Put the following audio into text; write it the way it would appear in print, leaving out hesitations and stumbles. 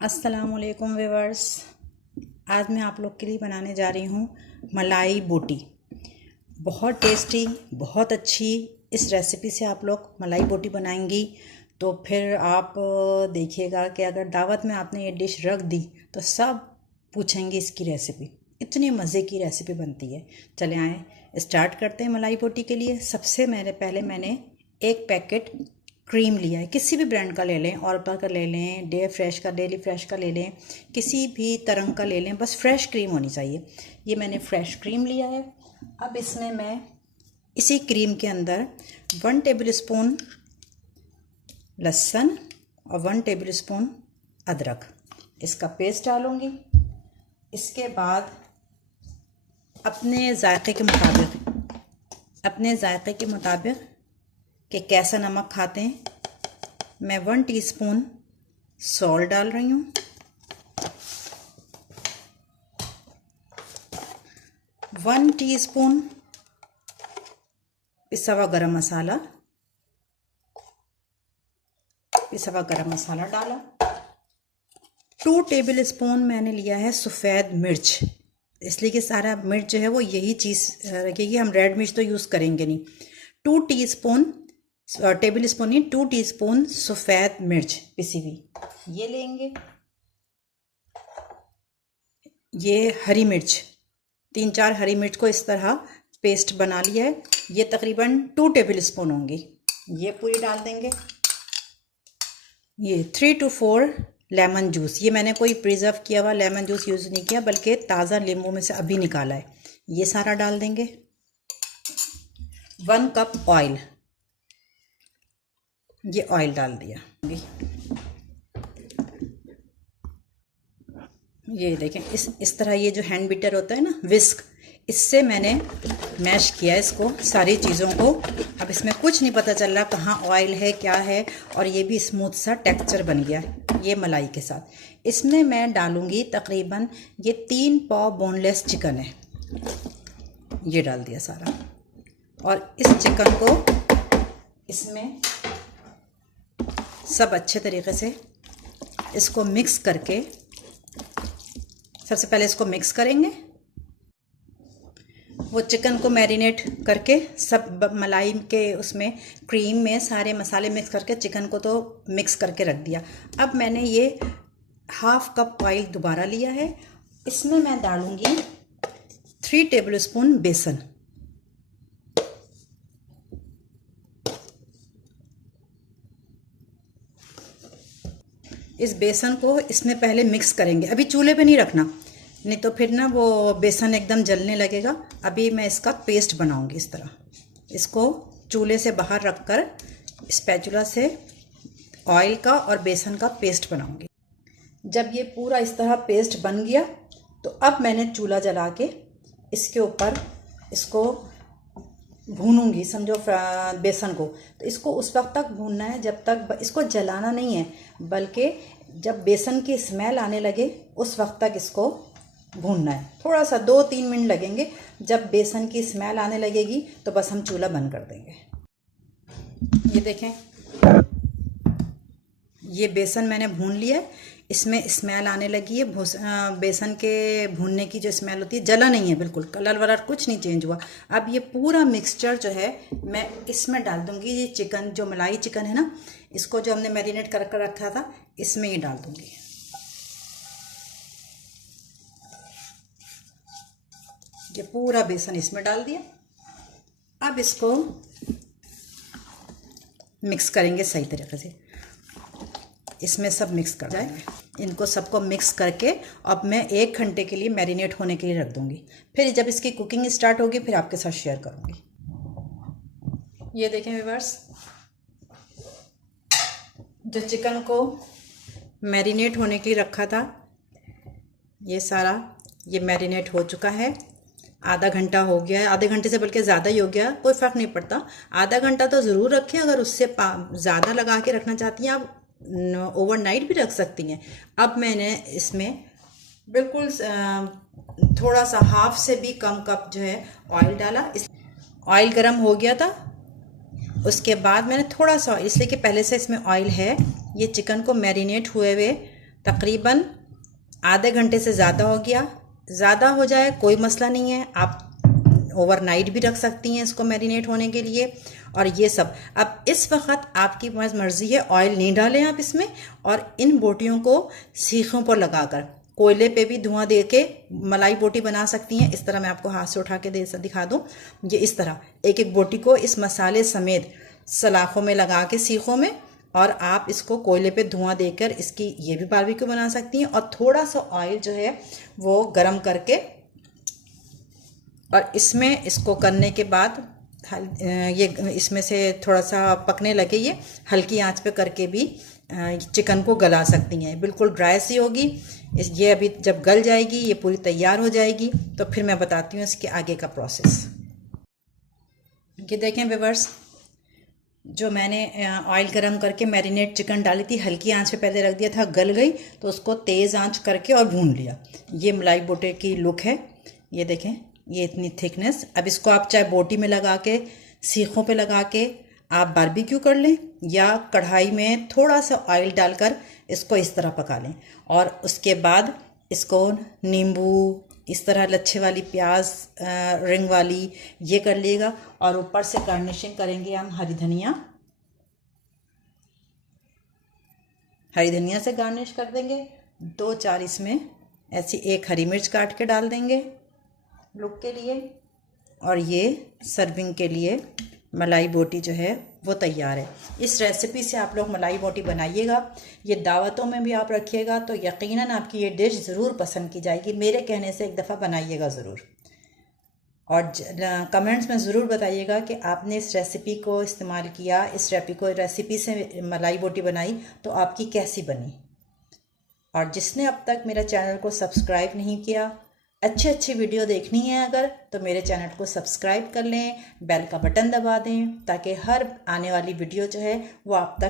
अस्सलामुअलैकुम व्यूअर्स। आज मैं आप लोग के लिए बनाने जा रही हूँ मलाई बोटी। बहुत टेस्टी, बहुत अच्छी। इस रेसिपी से आप लोग मलाई बोटी बनाएंगी तो फिर आप देखिएगा कि अगर दावत में आपने ये डिश रख दी तो सब पूछेंगे इसकी रेसिपी। इतनी मज़े की रेसिपी बनती है। चले आए स्टार्ट करते हैं मलाई बोटी के लिए। सबसे पहले मैंने एक पैकेट क्रीम लिया है। किसी भी ब्रांड का ले लें, ऑर्पा का ले लें, डेली फ्रेश का ले लें, किसी भी तरंग का ले लें, बस फ्रेश क्रीम होनी चाहिए। ये मैंने फ्रेश क्रीम लिया है। अब इसमें मैं इसी क्रीम के अंदर 1 टेबल स्पून लहसुन और 1 टेबल स्पून अदरक इसका पेस्ट डालूँगी। इसके बाद अपने जायके के मुताबिक कि कैसा नमक खाते हैं, मैं 1 टीस्पून सॉल्ट डाल रही हूँ, 1 टीस्पून पिसा हुआ गरम मसाला डाला। 2 टेबल स्पून मैंने लिया है सफ़ेद मिर्च, इसलिए कि सारा मिर्च जो है वो यही चीज़ रखेगी, हम रेड मिर्च तो यूज़ करेंगे नहीं। 2 टीस्पून सफ़ेद मिर्च पिसी हुई ये लेंगे। ये हरी मिर्च 3-4 हरी मिर्च को इस तरह पेस्ट बना लिया है। ये तकरीबन 2 टेबल स्पून होंगी, ये पूरी डाल देंगे। ये 3 to 4 लेमन जूस, ये मैंने कोई प्रिजर्व किया हुआ लेमन जूस यूज़ नहीं किया, बल्कि ताज़ा नींबू में से अभी निकाला है। ये सारा डाल देंगे। 1 कप ऑयल, ये ऑयल डाल दिया। ये देखें, इस तरह ये जो हैंड बीटर होता है ना, विस्क, इससे मैंने मैश किया इसको, सारी चीज़ों को। अब इसमें कुछ नहीं पता चल रहा कहाँ ऑयल है क्या है, और ये भी स्मूथ सा टेक्सचर बन गया ये मलाई के साथ। इसमें मैं डालूँगी तकरीबन ये 3 पाव बोनलेस चिकन है, ये डाल दिया सारा। और इस चिकन को इसमें सब अच्छे तरीके से इसको मिक्स करके, सबसे पहले इसको मिक्स करेंगे। वो चिकन को मैरिनेट करके सब मलाई के उसमें क्रीम में सारे मसाले मिक्स करके चिकन को तो मिक्स करके रख दिया। अब मैंने ये 1/2 कप ऑयल दोबारा लिया है। इसमें मैं डालूँगी 3 टेबल स्पून बेसन। इस बेसन को इसमें पहले मिक्स करेंगे, अभी चूल्हे पे नहीं रखना, नहीं तो फिर ना वो बेसन एकदम जलने लगेगा। अभी मैं इसका पेस्ट बनाऊंगी इस तरह। इसको चूल्हे से बाहर रखकर स्पैचुला से ऑयल का और बेसन का पेस्ट बनाऊंगी। जब ये पूरा इस तरह पेस्ट बन गया तो अब मैंने चूल्हा जला के इसके ऊपर इसको भूनूंगी, समझो बेसन को। तो इसको उस वक्त तक भूनना है जब तक, इसको जलाना नहीं है, बल्कि जब बेसन की स्मेल आने लगे उस वक्त तक इसको भूनना है। थोड़ा सा 2-3 मिनट लगेंगे। जब बेसन की स्मेल आने लगेगी तो बस हम चूल्हा बंद कर देंगे। ये देखें, ये बेसन मैंने भून लिया है, इसमें स्मेल आने लगी है। बेसन के भूनने की जो स्मेल होती है, जला नहीं है बिल्कुल, कलर वलर कुछ नहीं चेंज हुआ। अब ये पूरा मिक्सचर जो है मैं इसमें डाल दूंगी। ये चिकन जो मलाई चिकन है ना, इसको जो हमने मैरिनेट कर रखा था, इसमें ये डाल दूंगी। ये पूरा बेसन इसमें डाल दिया। अब इसको मिक्स करेंगे सही तरीके से, इसमें सब मिक्स कर जाए। इनको सबको मिक्स करके अब मैं 1 घंटे के लिए मैरिनेट होने के लिए रख दूंगी। फिर जब इसकी कुकिंग स्टार्ट होगी फिर आपके साथ शेयर करूंगी। ये देखें व्यूअर्स, जो चिकन को मैरिनेट होने के लिए रखा था, ये सारा ये मैरिनेट हो चुका है। आधा घंटा हो गया है, आधे घंटे से बल्कि ज़्यादा ही हो गया, कोई फ़र्क नहीं पड़ता। आधा घंटा तो ज़रूर रखें। अगर उससे ज़्यादा लगा के रखना चाहती हैं आप, ओवरनाइट भी रख सकती हैं। अब मैंने इसमें बिल्कुल थोड़ा सा 1/2 से भी कम कप जो है ऑयल डाला। इस ऑयल गर्म हो गया था, उसके बाद मैंने थोड़ा सा, इसलिए कि पहले से इसमें ऑयल है, ये चिकन को मैरिनेट हुए हुए तकरीबन आधे घंटे से ज़्यादा हो गया। ज़्यादा हो जाए कोई मसला नहीं है, आप ओवरनाइट भी रख सकती हैं इसको मैरिनेट होने के लिए। और ये सब अब इस वक्त आपकी पास मर्ज़ी है, ऑयल नहीं डालें आप इसमें, और इन बोटियों को सीखों पर लगाकर कोयले पे भी धुआं दे के मलाई बोटी बना सकती हैं। इस तरह मैं आपको हाथ से उठा के दिखा दूँ, ये इस तरह एक एक बोटी को इस मसाले समेत सलाखों में लगा के सीखों में, और आप इसको कोयले पे धुआं देकर इसकी ये भी बारबेक्यू बना सकती हैं। और थोड़ा सा ऑयल जो है वो गरम करके, और इसमें इसको करने के बाद ये इसमें से थोड़ा सा पकने लगे, ये हल्की आंच पे करके भी चिकन को गला सकती हैं। बिल्कुल ड्राई सी होगी ये, अभी जब गल जाएगी ये पूरी तैयार हो जाएगी तो फिर मैं बताती हूँ इसके आगे का प्रोसेस। ये देखें व्यूअर्स, जो मैंने ऑयल गरम करके मैरिनेट चिकन डाली थी, हल्की आंच पे पहले रख दिया था, गल गई तो उसको तेज़ आंच करके और भून लिया। ये मलाई बोटे की लुक है, ये देखें, ये इतनी थिकनेस। अब इसको आप चाहे बोटी में लगा के, सीखों पे लगा के आप बारबेक्यू कर लें, या कढ़ाई में थोड़ा सा ऑयल डालकर इसको इस तरह पका लें। और उसके बाद इसको नींबू, इस तरह लच्छे वाली प्याज रिंग वाली ये कर लिएगा, और ऊपर से गार्निशिंग करेंगे हम हरी धनिया से गार्निश कर देंगे। 2-4 इसमें ऐसी एक हरी मिर्च काट के डाल देंगे लुक के लिए। और ये सर्विंग के लिए मलाई बोटी जो है वो तैयार है। इस रेसिपी से आप लोग मलाई बोटी बनाइएगा, ये दावतों में भी आप रखिएगा तो यकीनन आपकी ये डिश ज़रूर पसंद की जाएगी। मेरे कहने से एक दफ़ा बनाइएगा ज़रूर, और कमेंट्स में ज़रूर बताइएगा कि आपने इस रेसिपी को इस्तेमाल किया, इस रेसिपी से मलाई बोटी बनाई तो आपकी कैसी बनी। और जिसने अब तक मेरा चैनल को सब्सक्राइब नहीं किया, अच्छी वीडियो देखनी है अगर, तो मेरे चैनल को सब्सक्राइब कर लें, बेल का बटन दबा दें ताकि हर आने वाली वीडियो जो है वो आप तक